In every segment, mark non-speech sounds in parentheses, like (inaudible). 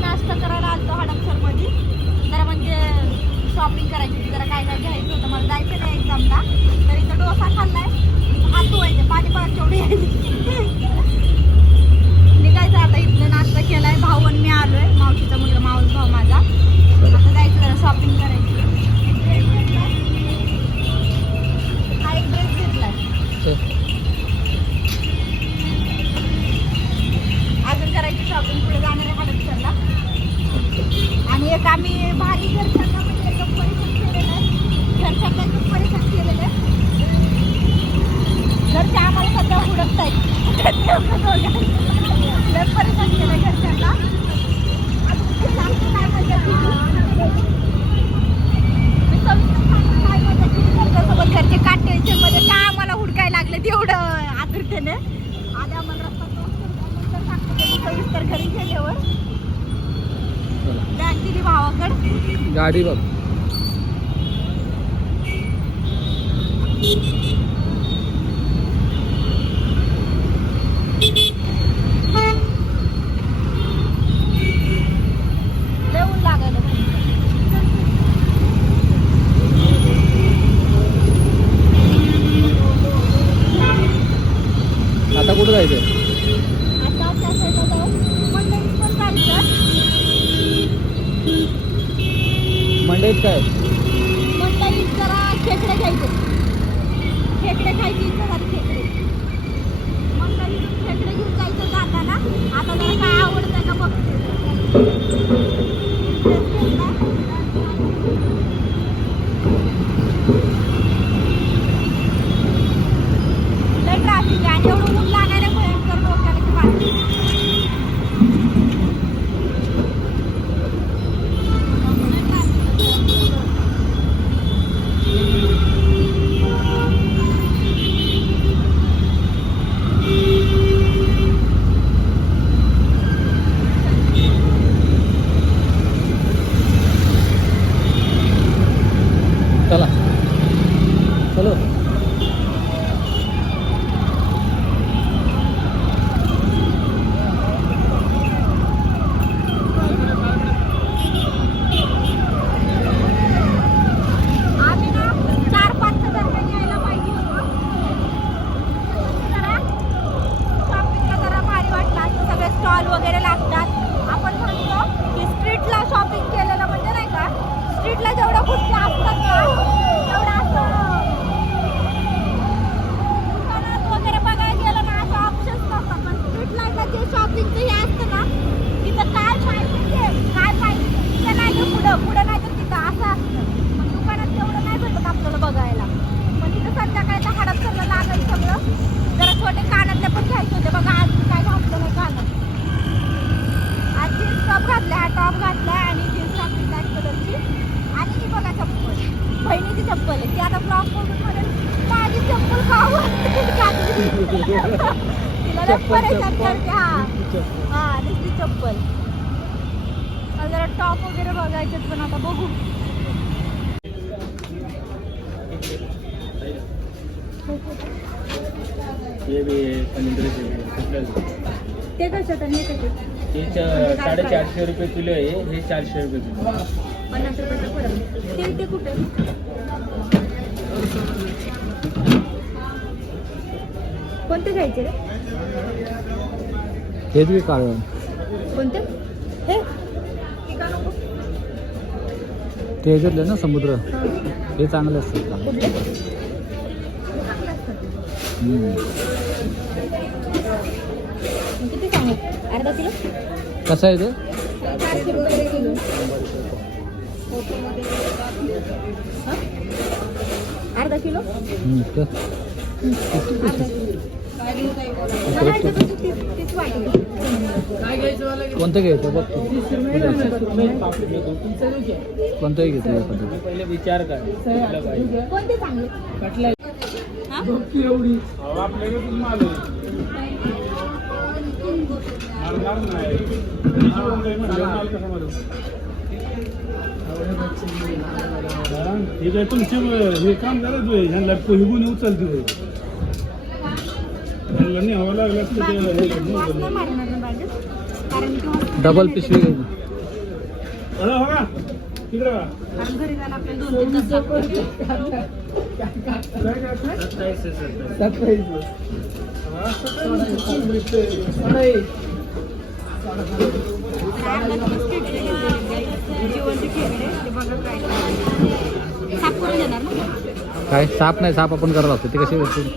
नाश्ता करायला आलतो हडपसरमध्ये. जरा म्हणजे शॉपिंग करायची होती जरा काय काय घ्यायचं होतं मला जायचं नाही एक्झामला तर इथं डोसा खाल्लाय. हात धुवायचे पाणी परत तेवढी निघायचं आता इथनं नाश्ता केलाय. भाऊ आणि मी आलोय. मावशीचा मुलगा मावस भाऊ माझा. आता जायचं जरा शॉपिंग करायची. हा एक ड्रेस घेतलाय. अजून करायची शॉपिंग पुढे जाणार एक आम्ही भारी घरच्यांना म्हणजे एकदम परिषद केलेलं आहे. घरच्यांना एकदम परिषद केलेलं आहे. घरचे आम्हाला सध्या हुडकत आहेत लय परिषद केलं घरच्यांना. अजून ते? काय घरच्यासोबत. घरचे काटे मध्ये काय आम्हाला हुडकायला लागले तेवढं आतुरतेने. आधी आम्हाला रस्ता ते सविस्तर घरी गेल्यावर. बॅग दिली गाडी बघ. हे बी? ते आणि हे? हे चा- साडेचारशे रुपये किलो आहे हे चारशे रुपये किलो पन्नास रुपयाचा फरक. ते ते कुठे? कोणते घ्यायचे रे? हेच बी काढ कोणते? हे? ते ह्याच्यातले ना समुद्र. हा. हे चांगले असतात का कुठले? हम्म. किती सांगू अर्धा किलो कसं आहे ते चारशे रुपये किलो हा? अर्धा किलो हम्म, ते- अर्धा किलो वाटी कोणतं घ्यायचं बघ तू. कोणतंही घेतो. पहिले विचार कर कुठलं पाहिजे कोणते चांगले झोपती एवढी. हे काय तुमचे हे काम झालं तू ह्यांना हिगून उचलते ह्यांना डबल पिशवी हो का? कारण घरी जायला आपल्याला दोन तीन तास लागतात. काय ते बघा. साफ करून देणार ना काय साप नाही साप आपण करत असतो ते कसे असतील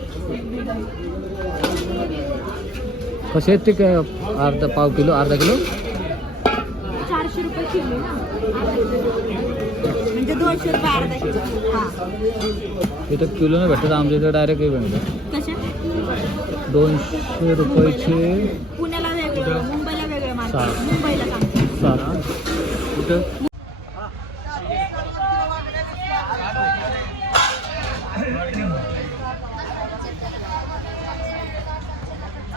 कसे आहेत ते काय अर्धा पाव किलो अर्धा किलो? चारशे रुपये किलो ना. म्हणजे दोनशे रुपये अर्धा किलो. हा. इथं किलो नाही भेटत आमच्या इथं डायरेक्ट भेटतं. कसे? दोनशे रुपयाचे पुण्याला वेगळं मुंबईला वेगळं मार्केट. मुंबईला सांगते. सात कुठं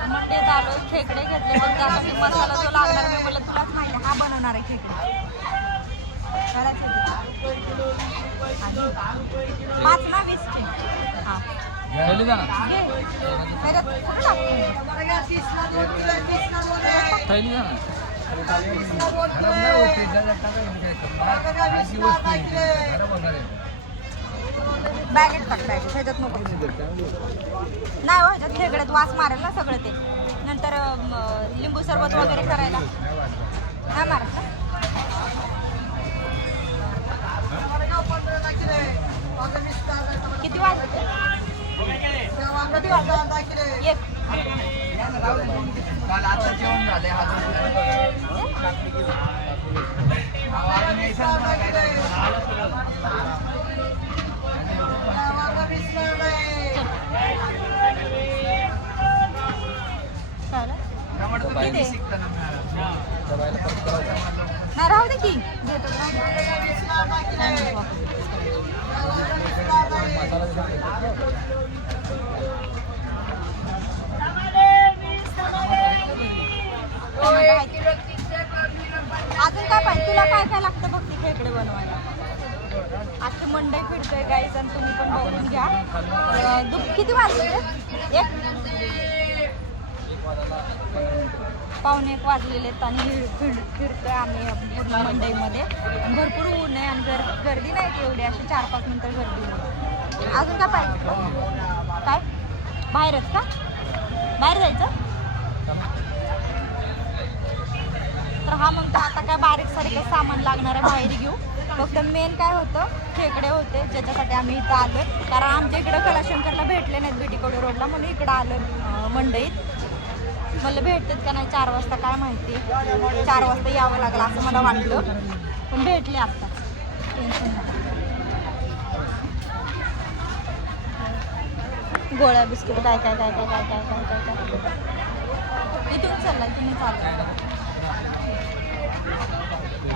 मंडे आलो खेकडे घेतले पण त्यासाठी मसाला जो लागणार मी बोलत तुलाच माहिती आहे, हा बनवणार आहे खेकडे करायचं आणि पाच ना वीसचे हा घे. त्याच्यात कुठं टाकू? करायचे ह्याच्यात नको. नाही हो ह्याच्यात खेकड्यात वास मारेल ना सगळं ते. नंतर लिंबू सरबत वगैरे करायला. नाही मारत का किती वाजले? किती वाजले एक. चालेल. नाही राहू दे की. अजून काय पाहिजे? तुला काय काय लागतं बघ ती खेकडे बनवायला? आता मंडई फिरतोय गाईज आणि तुम्ही पण बघून घ्या. अं, दु- किती वाजले? एक? पावणे एक वाजलेले आहेत आणि फिर- फिर- फिरतोय आम्ही पूर्ण मंडईमध्ये. भरपूर ऊन आहे आणि गर गर्दी नाही एवढी? अशी चार पाच मिनटं गर्दी अजून काय पाहिजे? काय? बाहेरच का? बाहेर जायचं? तर हा म्हणतो आता काय बारीक सारीक सामान लागणार आहे बाहेर घेऊ. फक्त मेन काय होतं? खेकडे होते ज्याच्यासाठी आम्ही इथं आलो कारण आमच्या इकडं कलाशंकरला भेटले नाहीत बिटीकोडे रोडला म्हणून इकडं आलो मंडईत. मला भेटतात का नाही चार वाजता काय माहिती. चार वाजता यावं लागलं असं मला वाटलं. पण भेटले आत्ता गोळ्या बिस्किट काय काय काय काय काय काय काय काय. काय इथून चाललाय तुम्ही चालला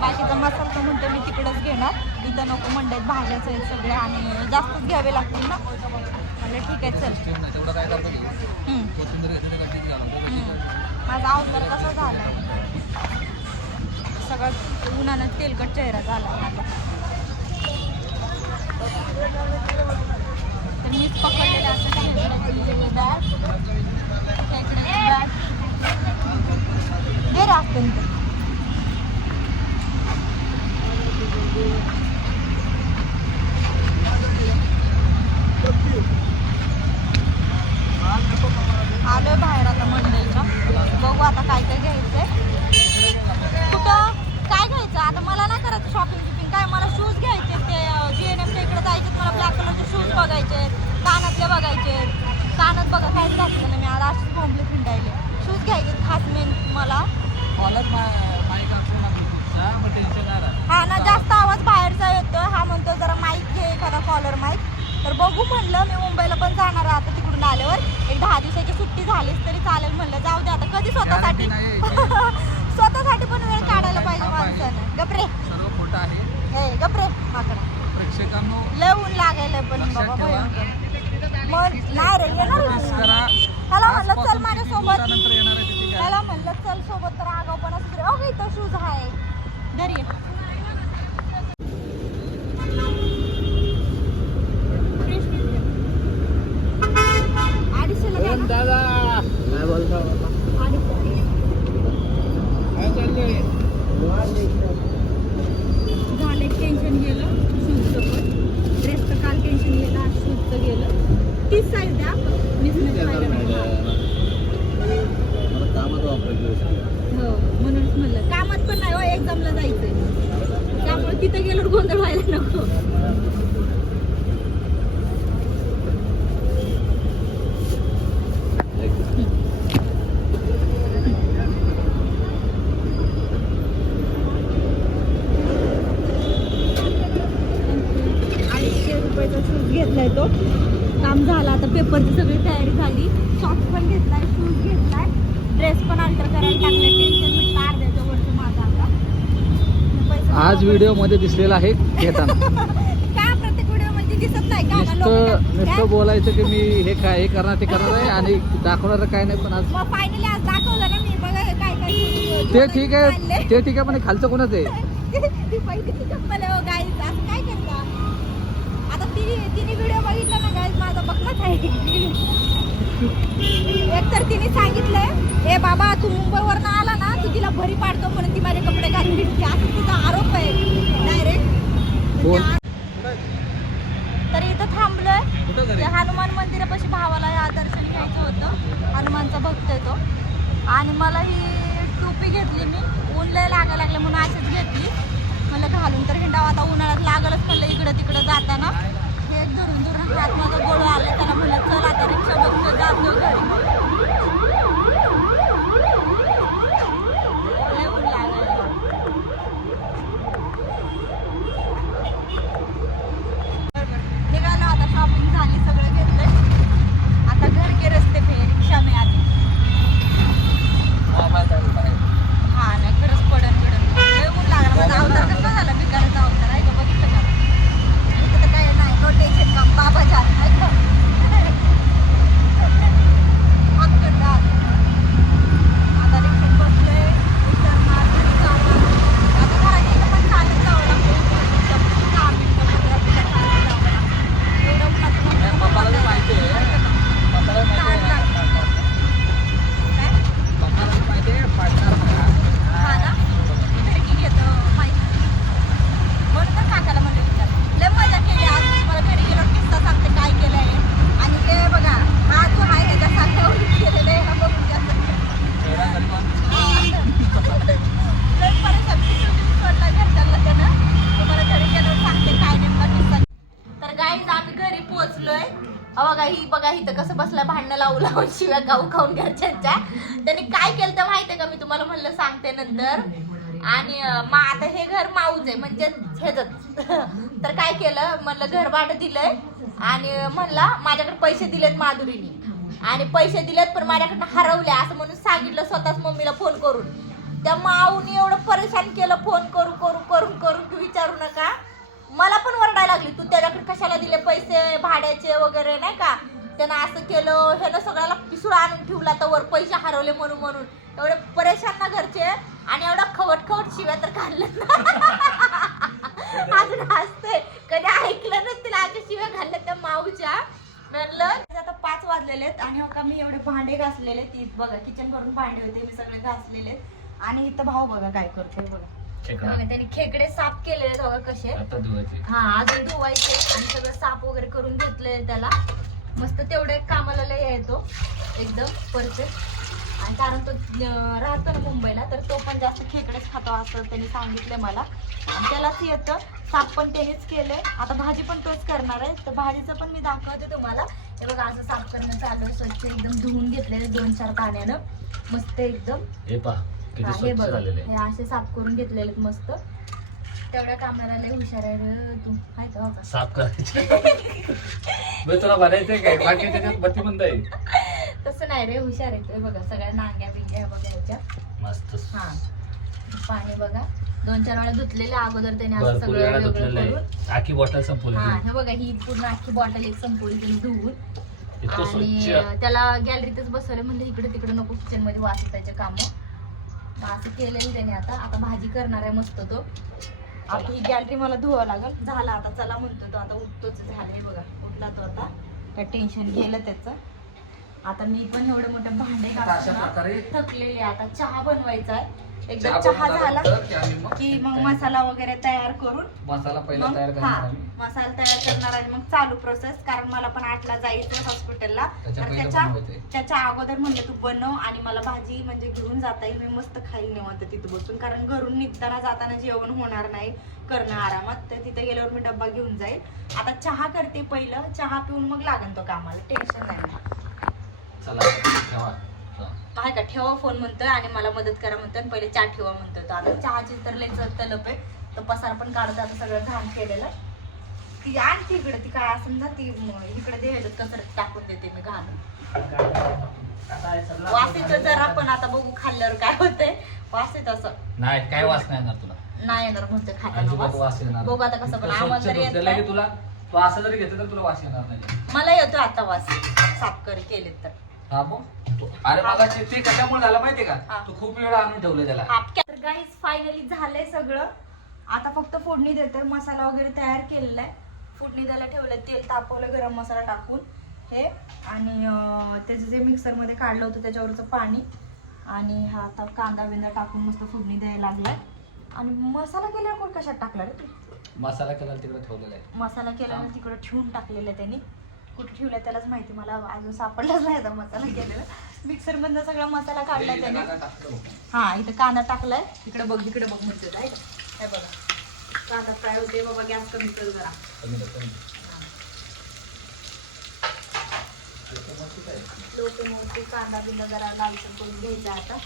बाकीचा मसाला तर म्हणतो मी तिकडंच घेणार. इथं नको मंडईत भाज्याचं आहेत सगळे आणि जास्तच घ्यावे लागतील ना. म्हणजे ठीक आहे चल. माझा अवतार कसा झाला सगळं उन्हानं तेलकट चेहरा झाला माझा. तर मीच पकडलेलं असं बॅग बॅग दे रे असतं ते आलोय बाहेर आता मंडईच्या बघू आता काय काय घ्यायचंय कुठं काय घ्यायचं आता मला नाही करायचं शॉपिंग बिपिंग काय मला शूज घ्यायचे ते जी एन एमच्या इकडे जायचे मला ब्लॅक कलरचे शूज बघायचे कानातले बघायचे कानात बघा काहीच घातलं नाही मी आज अशीच बोंबले फिंडायले शूज घ्यायचे खास मेन मला. हा ना जास्त आवाज बाहेरचा येतोय. हा म्हणतो जरा माईक घे एखादा कॉलर माईक तर बघू म्हणलं मी मुंबईला पण जाणार आता तिकडून आल्यावर. एक दहा दिवसाची सुट्टी झालीच तरी चालेल म्हणलं. जाऊ दे आता कधी स्वतःसाठी? (laughs) स्वतःसाठी पण वेळ काढायला पाहिजे माणसानं. गपरे हे गपरे माकडा. प्रेक्षकांनो. लय ऊन लागायला पण बाबा मग नाही रे येणार मी. त्याला म्हणलं चल माझ्यासोबत. नंतर येणार आहे तिथे काय त्याला म्हणलं चल सोबत तर आगाव पण असू अगं इथं शूज आहे. घरी ये. अडीचशेला द्या ना. दादा. काय बोलता अडीचशे. काय चाललंय एक टेन्शन गेलं शूजचं पण ड्रेसचं काल टेन्शन गेलं आज शूजचं गेलं तीच साईज द्या बिझनेस पाहिजे हो म्हणूनच म्हणलं कामात पण नाही हो एक्झामला जायचंय त्यामुळे तिथं गेल्यावर गोंधळ व्हायला नको अडीचशे रुपयाचा शूज घेतलाय तो काम झालं आता पेपरची सगळी तयारी झाली शॉर्ट पण घेतलाय शूज घेतलाय ड्रेस पण अल्टर करायला टाकले टेन्शन म्हटलं अर्ध्याच्या वरचं माझा आता पैसे आज मला व्हिडिओमध्ये दिसलेला आहे घेताना (laughs) नुसतं? नुसतं बोलायचं की मी हे काय हे करणार ते करणार आहे आणि दाखवणार काय नाही पण आज ते ठीक आहे. ते ठीक आहे पण हे खालचं कोणाच आहे (laughs) ती पहिली चप्पल आहे गाईज असं काय करता आता तिने व्हिडिओ बघितला ना गाईज माझा बघलाच आहे. एक तर तिने सांगितलंय ए बाबा तू मुंबईवरनं आला ना तू तिला भरी पाडतो म्हणून ती माझे कपडे घालून घेतली असं तिचा आरोप आहे डायरेक्ट कोण? तर इथं थांबलोय. हनुमान मंदिरापाशी भावाला या दर्शन घ्यायचं होतं. हनुमानचा भक्त आहे तो. आणि मला ही टोपी घेतली मी. ऊन लय लागायला लागले म्हणून अशीच घेतली. म्हणलं घालून तर हिंडावं आता उन्हाळ्यात लागलच म्हणलं इकडं तिकडं जाताना. एक धरून धरून हात माझा गोड आला त्याला म्हणलं चल आता रिक्षा बघून जातो घरी मग लय ऊन लागायला निघालो आता शॉपिंग झाली सगळं घेतलंय आता घर के रस्ते पे रिक्षा में आली हा ना खरंच पडन पडन लय ऊन लागला माझा अवतार कसा झाला भिकाराचा अवतार आहे का बघितलं का इथं तर काय नाही नो टेन्शन का बाबा जात आहे का हात करतात. आता रिक्षात बसलोय उतरणार घरी जाणार आता घराच्या इथं पण चालत जावं लागतं दहा मिनिटं पंधरा मिनिटं चालत जावं लागतं एवढं उन्हाचं नको ताण लागतं. काय? हा ना फिरकी घेतो माहिती म्हणून तर काकाला म्हणलं विचार लय मजा केली आज मला घरी गेलो किस्सा सांगते काय केलंय आणि हे बघा हा जो आहे त्याच्या सांगण्यावर केलेलं आहे हा बघून घ्या. लय परेशान सोडला घरच्यांना त्यानं तुम्हाला घरी गेल्यावर सांगते काय नेमका किस्सा तर गाईज आम्ही घरी पोहोचलोय अहो बघा ही बघा इथं कसं बसलं भांडणं लावू लावून शिव्या गाऊ खाऊन घरच्यांच्या त्यांनी काय केलं तर माहितीये का? मी तुम्हाला म्हणलं सांगते नंतर. आणि मग मा आता हे घर माऊच आहे म्हणजे हेच (laughs) तर काय केलं? म्हणलं घर भाडं दिलंय. आणि म्हणला माझ्याकडे पैसे दिलेत माधुरीने. आणि पैसे दिलेत पण माझ्याकडनं हरवले असं म्हणून सांगितलं स्वतःच मम्मीला फोन करून. त्या माऊने एवढं परेशान केलं फोन करू करू करून करू की विचारू नका. मला पण ओरडायला लागली. तू त्याच्याकडे कशाला दिले पैसे भाड्याचे वगैरे नाही का? त्यानं असं केलं ह्यानं सगळ्याला पिसूळ आणून ठेवला तर वर पैसे हरवले म्हणून म्हणून. एवढे परेशान ना घरचे? आणि एवढा खवट खवट शिव्या तर घालत ना अजून हसते कधी ऐकलं नसतील अशा शिव्या घालल्या त्या माऊच्या. म्हणलं आता पाच वाजलेले आहेत आणि हो का मी एवढे भांडे घासलेले ती बघा किचन भरून भांडे होते मी सगळे घासलेले आणि इथं भाऊ बघा काय करतोय बघा, त्यांनी खेकडे साफ केलेले बघा कसे. आता धुवायचे. हा अजून धुवायचे आणि सगळं साफ वगैरे करून घेतलंय त्याला. मस्त तेवढे कामाला लय येतो. एकदम परफेक्ट आणि कारण तो राहतो ना मुंबईला तर तो पण जास्त खेकडेच खातो असं त्यांनी सांगितलंय मला. आणि त्यालाच येतं. साफ पण त्यानेच केलंय. आता भाजी पण तोच करणार आहे. तर भाजीचं पण मी दाखवते तुम्हाला. हे बघा असं साफ करणं चालू स्वच्छ एकदम धुवून घेतलेलं दोन चार पाण्यानं. मस्त एकदम. हे पहा. किती हा, स्वच्छ बघा झालेले हे असे साफ करून घेतलेले मस्त. तेवढ्या कामाला लय हुशार आहे रे तू. हाय का हो का? साफ करायचे. बरं तुला बनायचंय काय? बाकी त्याच्यात बत्ती बंद आहे. तसं नाही रे हुशार आहे ते बघा. सगळ्या नांग्या बिंग्या बघा ह्याच्या. मस्त. हा. पाणी बघा. दोन चार वेळा धुतलेले अगोदर त्याने असं भरपूर सगळं वेळा वेगळं धुतलेलं करून. आहे आखी बॉटल संपवली हा ती. हे बघा ही पूर्ण अख्खी बॉटल एक संपवली तिने धुवून. इतकं आणि स्वच्छ. त्याला गॅलरीतच बसवले म्हणजे इकडे तिकडे नको किचनमध्ये वाचत त्याचे काम. असं केलेलं त्याने आता. आता भाजी करणार आहे मस्त तो. आता ही गॅलरी मला धुवावं लागेल. झाला आता चला म्हणतो तो. आता उठतोच झाले बघा. उठला तो आता. काय टेन्शन गेलं त्याचं. आता मी पण एवढं मोठं भांडे थकलेले आता चहा बनवायचा आहे. एकदा चहा झाला की मग मसाला वगैरे तयार करून मसाला पहिला तयार हा करणार मसाला तयार करणार आणि मग चालू प्रोसेस कारण मला पण आठला जायचं हॉस्पिटलला त्याच्या तर त्याच्या. त्याच्या अगोदर म्हणलं तू बनव आणि मला भाजी म्हणजे घेऊन जाता येईल मी मस्त खाईल निवांत तिथं बसून. कारण घरून निघताना जाताना जेवण होणार नाही करणं आरामात. तर तिथे गेल्यावर मी डब्बा घेऊन जाईल. आता चहा करते पहिलं. चहा पिऊन मग लागन तो कामाला. टेन्शन नाही. चला आहे का ठेवा फोन म्हणतोय आणि मला मदत करा म्हणतोय. आणि पहिले चहा ठेवा म्हणतोय तो. आता चहाची तर लय तलप आहे तर पसार पण काढत आता सगळं घाण केलेलं. ती आणते इकडे ती काय असेल ना ती इकडे दे कसरत टाकून देते मी घालून वास येतो जरा पण आता बघू खाल्ल्यावर काय होतंय. वास येत असं. नाही काय वास नाही येणार तुला? नाही येणार म्हणतोय खाताना वास. वास येणार बघू आता कसं पण आम्हाला तरी येत तुला. तू असं जरी घेतलं तर तुला वास येणार नाही. मला येतो आता वास. साफ कर केले तर. हा मग तू- अरे मला ते कशामुळे झालं माहितीये हा. का तू खूप वेळा आणून ठेवलं त्याला. तर गाईज फायनली झालंय सगळं. आता फक्त फोडणी देते मसाला वगैरे तयार केलेला आहे. फोडणी द्यायला ठेवलं तेल तापवलं गरम मसाला टाकून. हे आणि अं, त्याचं जे मिक्सरमध्ये काढलं होतं त्याच्यावरचं पाणी. आणि हा आता कांदा बिंदा टाकून मस्त फोडणी द्यायला लागलाय. आणि मसाला केल्यावर कोण कशात टाकला रे तू? मसाला केला तिकडे ठेवलेला आहे. मसाला केल्यानं तिकडं ठेवून टाकलेलं आहे त्यांनी. कुठे ठेवलाय त्यालाच माहिती. मला अजून सापडलाच नाही आता मसाला केलेला. मिक्सर मधनं सगळा मसाला काढलाय हे त्याने. हा इथं कांदा टाकलाय. इकडे बघ इकडे बघ म्हणते काय? बघा. कांदा फ्राय होते बाबा गॅस कमी कर जरा. लोक मोठी कांदा बिंदा जरा लालसर करून घ्यायचा आता.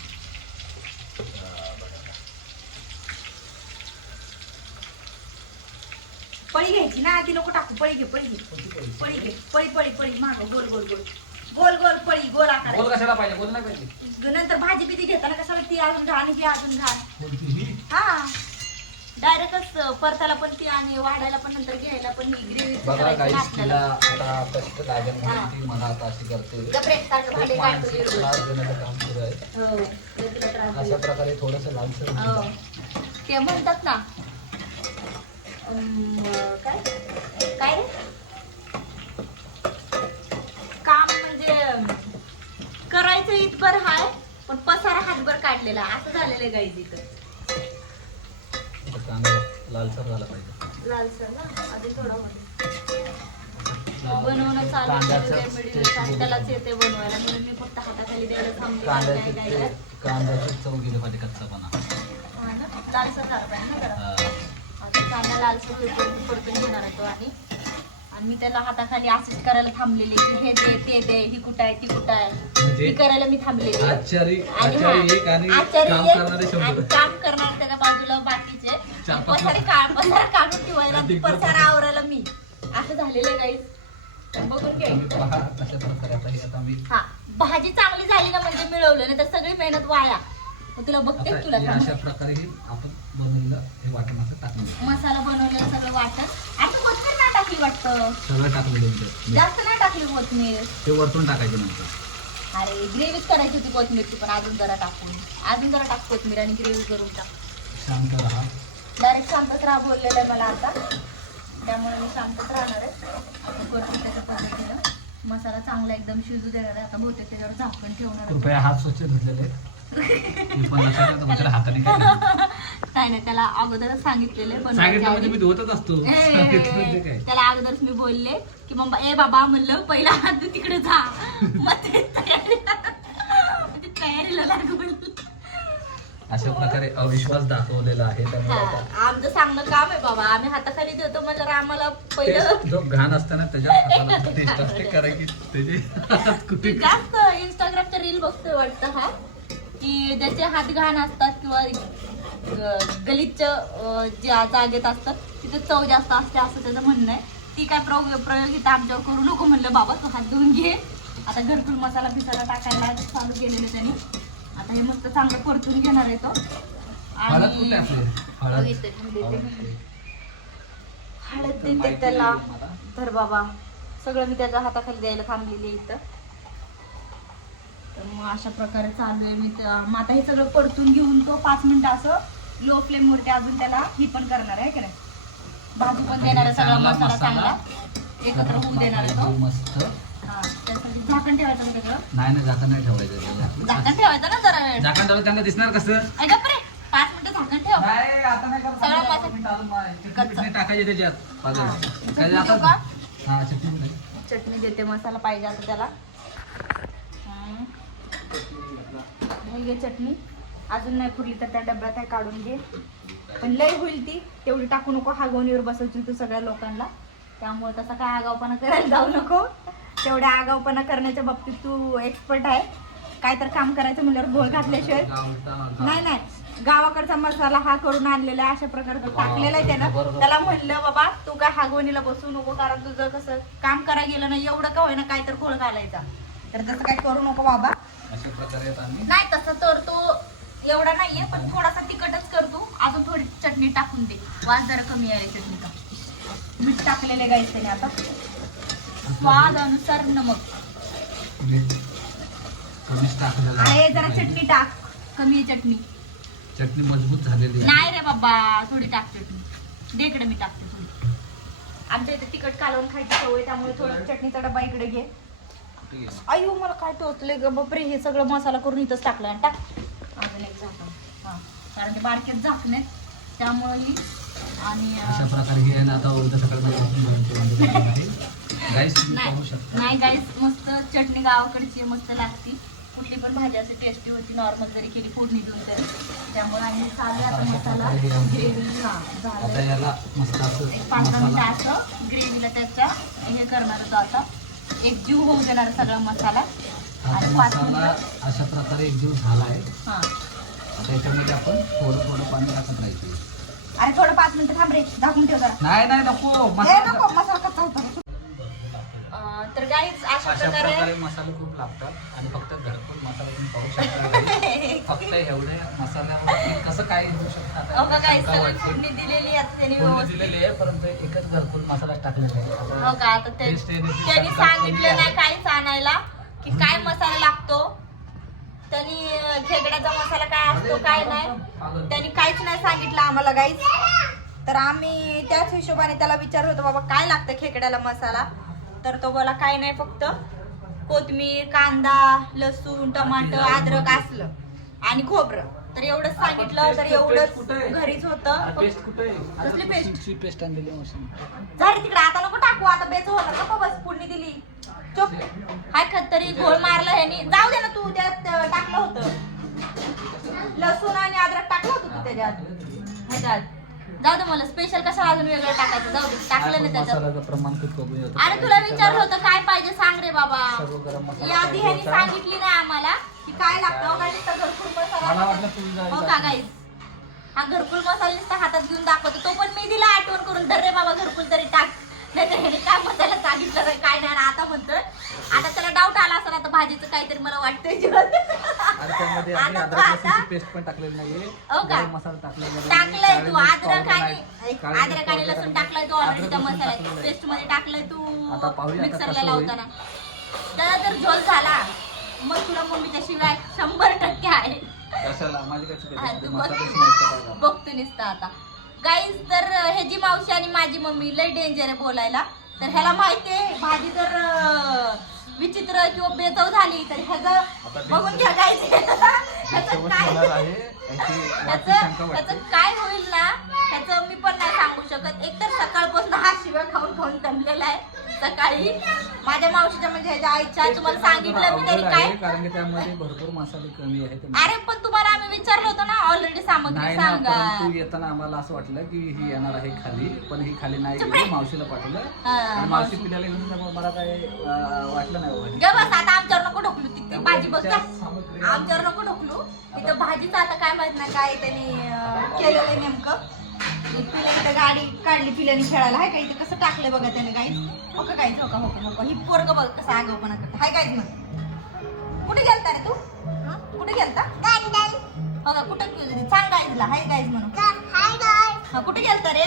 पळी घ्यायची. ना ती लोक टाकू. पळी घे पळी घे. पोळी? पळी घे. पळी पळी पळी. माग गोल गोल गोल. गोल गोल पळी गोल आकार कशाला पाहिजे? बोल नाही पाहिजे. नंतर भाजी बिजी घेताना कशाला ती अजून घाण आणि ती अजून घाण. हा. डायरेक्टच परताला पण ती आणि वाढायला पण नंतर घ्यायला पण ही ग्रेव्ही बघा गाईस तिला आता कष्ट लागेल म्हणून हा. ती मला आता अशी करते. त्रास देण्याचं काम सुरू आहे. हो अशा. प्रकारे थोडस हो. म्हणतात ना अं, काय? काय? काम म्हणजे करायचं इतभर हाय पण पसारा हातभर काढलेला. असं झालेलं आहे गाईज इथं. कांदा लालसर झाला पाहिजे. लालसर ना? आधी थोडं बनवणं चालू. त्यालाच येते बनवायला. म्हणून मी फक्त हाताखाली द्यायला थांबले. कांद्याची चव गेली पाहिजे कच्चापणा? लालसर झालं पाहिजे ना जरा. आता कांदा लालसर होईपर्यंत परतून घेणार आहे तो आणि आणि मी त्याला हाताखाली असिस्ट करायला थांबलेले की हे दे ते दे ही कुठं आहे ती कुठं आहे? म्हणजे ही करायला मी थांबलेली आचारी आणि आचारी एक आणि आचारी काम एक करणारे आणि शंभर काम करणार त्याच्या बाजूला बाकीचे. चार पाच पसारा काढ पसारा काढून ठेवायला पसारा आवरायला मी. असं झालेलं काही बघून घे तुम्ही पहा कशा प्रकारे आता हे आता मी हा भाजी चांगली झाली ना म्हणजे मिळवलं नाही तर सगळी मेहनत वाया. मग तुला बघते तुला हे. अशा प्रकारे हे आपण बनवलेलं हे वाटण असं टाकलं. मसाला बनवलेलं सगळं वाटत आता कोथमीर नाही टाकली वाटतं? सगळं टाकलं त्याच्यात. जास्त नाही टाकली कोथमीर. ते वरतून टाकायचं नंतर. अरे ग्रेव्हीच करायची होती कोथमीरची पण अजून जरा टाकून. अजून जरा टाक कोथमीर आणि ग्रेव्ही करून टाक. शांत राहा. डायरेक्ट शांतच राहा बोललेलं आहे मला आता. त्यामुळे मी शांतच राहणार आहे. आता करते त्याच्या पद्धतीनं मसाला चांगला एकदम शिजू देणार आहे. आता बहुतेक त्याच्यावर झाकण ठेवणार आहे. कृपया हात स्वच्छ धुतलेले. आहेत. पण हाताने काय नाही. त्याला अगोदरच सांगितलेलं सांगितलं म्हणजे मी धुवतच असतो. म्हणजे त्याला अगोदरच मी बोलले की मग ए बाबा म्हणलं पहिला हात तू तिकडे जा. (laughs) मग तयारीला लागून. अशा प्रकारे अविश्वास दाखवलेला आहे आमचं चांगलं काम आहे बाबा. आम्ही हाताखाली देतो म्हणजे आम्हाला पहिलं जो घाण असताना त्याच्या टेस्ट असते कारण की त्याचे हात कुठे जास्त इंस्टाग्रामचा रील बघतोय वाटतं हा. की ज्याचे हात घाण असतात किंवा गलिच्छ ज्या जागेत असतात तिथे चव जास्त असते असं त्याचं म्हणणं आहे. ती काय प्रयोग प्रयोग इथं आमच्यावर करू नको म्हणलं बाबा तू हात धुवून घे. आता घरकुल मसाला पिसाला टाकायला चालू केलेलं त्यांनी. आता हे मस्त चांगलं परतून घेणार आहे तो. असते हळद. देते मी. हळद देते त्याला. तर बाबा. सगळं मी त्याच्या हाताखाली द्यायला थांबलेली आहे इथं. तर मग अशा प्रकारे चालू आहे मी मग आता हे सगळं परतून घेऊन तो पाच मिनटं असं लो फ्लेमवरती अजून त्याला ही पण करणार आहे का भाजी पण देणार आहे सगळा मसाला चांगला. एकत्र होऊन देणार आहे तो. मस्त. झाकण ठेवायचं त्याचं? नाही नाही झाकण नाही ठेवायचं झाकण ठेवायचं ना जरा. झाकण ठेवायचं त्यांना दिसणार कसं? पाच मिनिटं झाकण ठेव. टाकायचे त्याच्यात. चटणी देते मसाला पाहिजे आता त्याला. घे चटणी अजून नाही फुरली तर त्या डब्यात आहे काढून घे. पण लय होईल ती तेवढी टाकू नको हागवणीवर बसवची तू सगळ्या लोकांना. त्यामुळे तसा काय आगावपणा करायला जाऊ नको. तेवढ्या आगावपणा करण्याच्या बाबतीत तू एक्सपर्ट आहे. काय तर काम करायचं म्हणल्यावर गोळ घातल्याशिवाय. नाही नाही. गावाकडचा मसाला हा करून आणलेला आहे अशा प्रकारचा टाकलेला आहे त्यानं. त्याला म्हणलं बाबा तू काय हागवणीला बसू नको कारण तुझं कसं काम करायला गेलं ना एवढं का होईना काय तर खोळ घालायचा. तर तसं काय करू नको बाबा. अशा प्रकारे आता आम्ही नाही तसं तर तो एवढा नाहीये पण थोडासा तिखटच कर तू. अजून थोडी चटणी टाकून दे. वास जरा कमी आहे चटणीचा मीठ टाकलेले गाईस त्याने आता. स्वाद अनुसार नमक. मीठ कमीच टाकलेलं आहे. आहे. जरा चटणी टाक. कमी आहे चटणी. चटणी मजबूत झालेली आहे. नाही रे बाबा थोडी टाक चटणी दे इकडे मी टाकते थोडी. आमच्या इथे तिखट कालवून खायची सवय त्यामुळे थोडं चटणीचा डबा इकडे घे. गेली? अयो मला काय टोचले ग? बापरे हे सगळं मसाला करून इथंच टाकलं आणि टाक. अजून एक झाकण. हां. कारण ते बारकेच झाकणे त्यामुळे ही आणि अशा प्रकारे हे आता उद्या सकाळी (laughs) नाही. गाईस मस्त चटणी गावाकडची मस्त लागती. कुठली पण भाजी असे टेस्टी होती नॉर्मल जरी केली फोडणी देऊन तरी. त्यामुळे आम्ही चालू आता मसाला. ग्रेव्ही हां पाच मिनिटं असं ग्रेव्हीला त्याच्या हे करणार होतो आता. एक जीव होऊ देणार सगळा मसाला आता आणि पाच मसाला मिनिटं अशा प्रकारे एक दिवस झाला आहे हां. आता याच्यामध्ये आपण थोडं थोडं पाणी टाकत राहायचं. अरे थोडं पाच मिनिटं थांब रे दाखवून ठेव जरा. नाही नाही नको. हे मसाला नको मसाला कच्चा होता. तर गाईज अशा अशा प्रकारे प्रकारे मसाले खूप लागतात आणि फक्त मसाला तुम्ही पाहू शकता (laughs) फक्त एवढे मसाल्यावर कसं काय होऊ हो सगळी. फोडणी दिलेली त्यांनी व्यवस्थित. दिलेली आहे परंतु एकच मसाला टाकलेला आहे. हो का? आता ते taste आहे, त्याची त्यांनी सांगितलं नाही. काहीच आणायला की काय मसाला लागतो. त्यांनी अं, खेकड्याचा मसाला काय असतो काय नाही. त्यांनी काहीच नाही सांगितलं आम्हाला गाईच तर आम्ही त्याच हिशोबाने त्याला विचारलं होतं बाबा काय लागतं खेकड्याला मसाला? तर तो बोला काय नाही फक्त कोथमीर कांदा लसूण टमाटर अद्रक असलं आणि खोबरं. तर एवढंच सांगितलं तर एवढंच घरीच होतं. पेस्ट कुठे आहे? कसली? ची पेस्ट आणलेली झाली तिकडे आता नको टाकू आता बेच होणार नको बस फोडणी दिली. चुप. हाय खत तरी घोळ मारलं ह्यानी. जाऊ दे ना तू त्यात टाकलं होतं. लसूण आणि अद्रक टाकलं होतं तू त्याच्यात. ह्याच्यात. जाऊ दे मला स्पेशल कशाला अजून वेगळं टाकायचं? जाऊ दे टाकलं ना त्याच्यात. मसाल्याचं प्रमाण खूप कमी होतं. अरे तुला विचारलं होतं काय पाहिजे सांग रे बाबा. सर्व गरम मसाला यादी पाहिजे ह्यानी होता. सांगितली नाही आम्हाला की काय लागतं हो, घरकुल मला वाटलं मसाला हो. का गाईस हा घरकुल मसाला नुसता हातात घेऊन दाखवतो. तो पण मी दिला आठवण करून. धर रे बाबा घरकुल तरी टाक. नाहीतर ह्याने काय मसाला सांगितलं नाही, काय नाही आणि आता म्हणतोय आता त्याला डाऊट आला असं आता भाजीचं काहीतरी मला वाटतंय जीवात. आणि त्यामध्ये आम्ही आता तो अद्रक आता लसूणची पेस्ट पण टाकलेली नाहीये हो का? गरम मसाला टाकलेला. टाकलंय तू अद्रक आणि नाही. अद्रक आणि लसूण नाही. टाकलाय तू ऑलरेडी त्या मसाल्यात. पेस्टमध्ये टाकलंय आता तू पाहूया आता मिक्सरला कसं होईल. लावताना त्याला जर झोल झाला मग तुला मम्मीच्या शिवाय शंभर टक्के आहे कशाला माझी काय चुकी हा, आहे? तू मसाला बघ. पेस्ट नाही टाकायचा. बघतो नुसतं आता गाईज तर ह्याची मावशी आणि माझी मम्मी लय डेंजर आहे बोलायला. तर ह्याला माहितीये भाजी जर विचित्र किंवा बेचव झाली. तर ह्याचं बघून घ्या गाईज (laughs) ह्याचं काय आहे त्याचं काय होईल ना त्याचं मी पण नाही सांगू शकत. एकतर सकाळपासून हा शिवाय खाऊन खाऊन दमलेला आहे सकाळी. माझ्या मावशीच्या म्हणजे ह्याच्या आईच्या तुम्हाला सांगितलं मी तरी काय? आहे, कारण की त्यामध्ये भरपूर मसाले कमी आहेत. अरे पण विचारलं होतं ना ऑलरेडी सामग्री नाही ना सांगा. परंतु येताना आम्हाला असं वाटलं की ही येणार आहे खाली पण ही खाली नाही गेली. मावशीला पाठवलं. हा, आणि मावशी. पिल्याला घेऊन त्यामुळे मला काय अं, वाटलं नाही बाबा. ग बस आता आमच्यावर नको ढोकलू ती ती भाजी बघ का आमच्यावर नको ढोकलू. तिथं भाजीचं आता काय माहीत नाही काय त्यांनी अं, केलेलं आहे नेमकं. पिल्याने गाडी काढली पिल्याने खेळायला. हाय का इथे? कसं टाकलंय बघा त्याने गाईज हो का गाईज हो का हो का हो का? ही पोरग बघ कसं आगाऊपणा करत. हाय गाईज म्हण. कुठे गेलता रे तू? हं? कुठे गेलता? हो का कुठे गेली? सांग गाईजला हाय गाईज म्हणून. हा कुठे गेलता रे?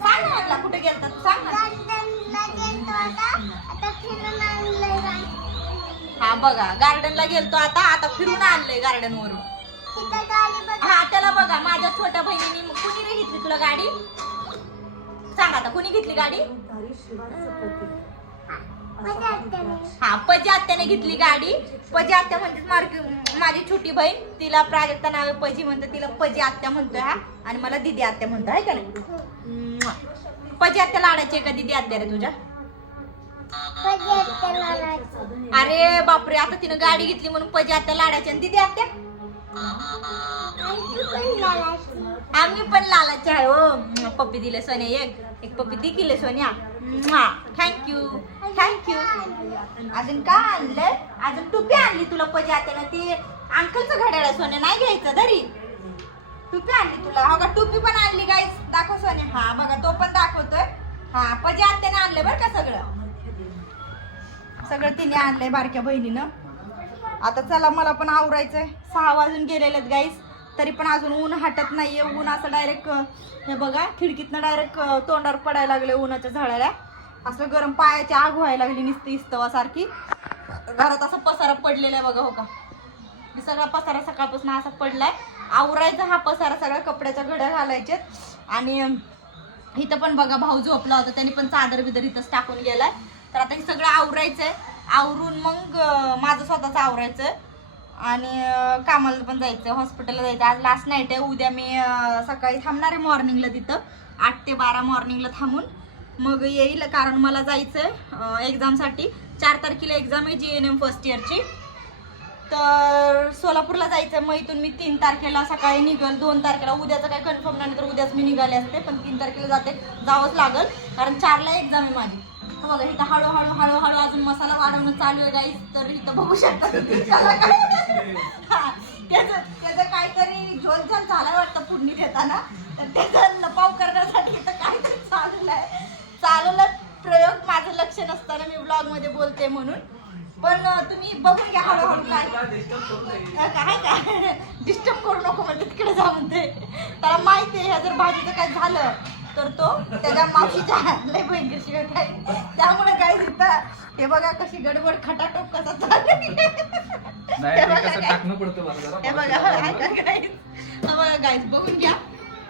सांग ना म्हणला कुठे गेलता? तू सांग ना. हा बघा. गार्डनला गेलतो आता. आता फिरून आणलंय गार्डन वरून. हा त्याला बघा. माझ्या छोट्या बहिणीने कुणी रे घेतली तुला गाडी? सांग आता कुणी घेतली गाडी? हा पजी आत्याने घेतली गाडी. पजी आत्या म्हणते मार्ग माझी छोटी बहीण तिला प्राजक्ता नाव पजी म्हणते तिला पजी आत्या म्हणतोय हा. आणि मला दिदी आत्या म्हणतोय आहे का नाही. पजी आत्या लाडाची आहे का दिदी आत्या रे तुझ्या? अरे बापरे आता तिनं गाडी घेतली म्हणून पजी आत्या लाडाची आणि दिदी आत्या? आम्ही पण लालाचे आहे हो. पप्पी दिले सोन्या एक. एक पप्पी दी किले सोन्या. थँक्यू थँक्यू अजून काय आणलं अजून टुपी आणली तुला पजे आत्यानं? ती अंकलचं घड्याळ सोने नाही घ्यायचं तरी. टुपी आणली तुला. हो का टुपी पण आणली गाईस दाखव सोन्या हा बघा तो पण दाखवतोय. हा पजे आत्याने आणलंय बरं का सगळं? सगळं तिने आणलंय बारक्या बहिणीनं. आता चला मला पण आवरायचंय. सहा वाजून गेलेले गाईस तरी पण अजून ऊन हटत नाहीये. ऊन असं डायरेक्ट हे बघा खिडकीतनं डायरेक्ट तोंडावर पडायला लागले उन्हाच्या झाडाला. असं गरम पायाची आग व्हायला लागली निसती इस्तवासारखी. घरात असं पसारा पडलेला आहे बघा हो का? सगळा पसारा सकाळपासून असा पडलाय. आवरायचा हा पसारा सगळ्या कपड्याच्या घड्या घालायचे आणि इथं पण बघा भाऊ झोपला होता त्यांनी पण चादर बिदर इथंच टाकून गेलाय. तर आता हे सगळं आवरायचंय. आवरून मग माझं स्वतःच आवरायचंय. आणि कामाला पण जायचं हॉस्पिटलला जायचं. आज लास्ट नाईट आहे उद्या मी सकाळी थांबणार आहे मॉर्निंगला तिथं. आठ ते बारा मॉर्निंगला थांबून. मग येईल कारण मला जायचं आहे एक्झामसाठी चार तारखेला एक्झाम आहे जी एन एम फर्स्ट इयरची तर सोलापूरला जायचं मग इथून मी तीन तारखेला सकाळी निघल दोन तारखेला. उद्याचं काय कन्फर्म नाही तर उद्याच मी निघाले असते पण तीन तारखेला जाते. जावंच लागल कारण चारला एक्झाम आहे माझी. तर बघा इथं हळूहळू हळूहळू अजून मसाला वाढवणं चालू आहे गाईस तर इथं बघू शकता त्याचं त्याचं काहीतरी झोल झालं वाटतं पुढणी देताना तर त्याचं लपाव करण्यासाठी इथं काहीतरी चालू आहे. चालवलं प्रयोग माझं लक्ष नसताना मी ब्लॉगमध्ये बोलते म्हणून. पण तुम्ही बघून घ्या हळूहळू काय. काय काय? (laughs) डिस्टर्ब करू नको म्हणजे तिकडे जा म्हणते त्याला माहिती आहे ह्या जर भाजीचं काय झालं तर तो त्याच्या मावशीच्या लय भयंकर शिवाय काय त्यामुळे काय तिथं हे बघा कशी गडबड खटाटोप कसा चालू नाही हे ते बघा कसं काय. टाकणं पडतं मला जरा हे बघा पावसाळ्यात. ऐका guys. हे बघा गाईज बघून घ्या.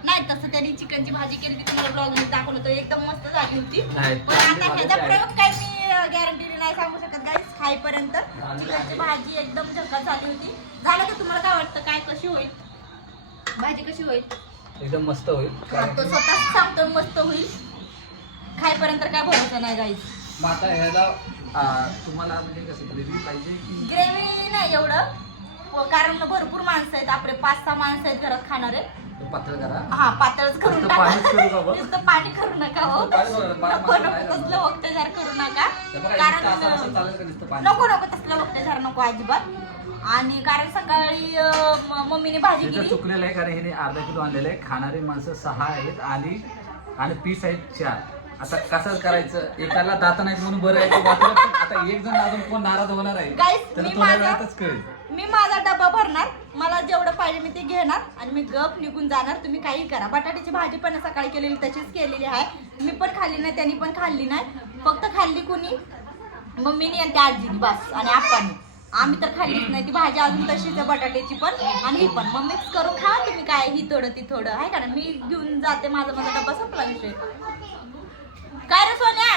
नाही तसं त्यांनी चिकनची भाजी केली होती तुम्हाला ब्लॉगमध्ये दाखवलं होतं. एकदम मस्त झाली होती. नाही, पण आता चांगली ह्याचा आहे. प्रयोग काय मी गॅरंटी नाही सांगू शकत गाईज खाईपर्यंत झाली चिकनची आहे. भाजी एकदम झक्कास झाली होती. झालं का? तुम्हाला काय वाटतं? काय कशी होईल? भाजी कशी होईल? एकदम मस्त होईल. हा, तो स्वतःच सांगतो मस्त होईल. खाईपर्यंत काय भरोसा नाही मग आता ह्याला आ, तुम्हाला म्हणजे कसं ग्रेव्ही पाहिजे की ग्रेव्ही नाही एवढं. व कारण भरपूर माणसं आहेत. आपले पाच सहा माणसं आहेत घरात खाणारे. पातळ करा. हा पातळच करून टाका. पाणीच करू का बघ? नुसतं पाणी करू नका हो. नुसतं पाणी करू नका, नको मसाला नको नाही तसलं. वक्तजार करू नका. हे बघा, असं कारण चालेल का नुसतं पाणी? नको नको तसलं वक्तजार नको अजिबात. आणि कारण सकाळी अं, म- मम्मीने भाजी केली. चुकलेलं आहे कारण हिने अर्धा किलो आणलेलं आहे. खाणारी माणसं सहा आहेत आणि आणि पीस आहेत चार. आता कसं करायचं? एकाला दात नाहीत म्हणून बरं आहे वाटलं आता एक जण अजून कोण नाराज होणार आहे? तर मी थोड्या माझा- वेळातच कळेल. मी माझा डबा भरणार. मला जेवढं पाहिजे मी ते घेणार. आणि मी गप निघून जाणार. तुम्ही काही करा. बटाट्याची भाजी पण सकाळी केलेली तशीच केलेली आहे. मी पण खाल्ली नाही त्यांनी पण खाल्ली नाही. फक्त खाल्ली कोणी? मम्मीने आणि त्या आजीने बस. आणि आप्पानी. आम्ही तर खाल्लीच नाही. ती भाजी अजून तशीच आहे बटाट्याची पण. आणि ही पण. मग मिक्स करून खा तुम्ही काय ही थोडं ती थोडं. आहे का ना? मी घेऊन जाते माझा माझा डबा संपला विषय. काय रे सोन्या?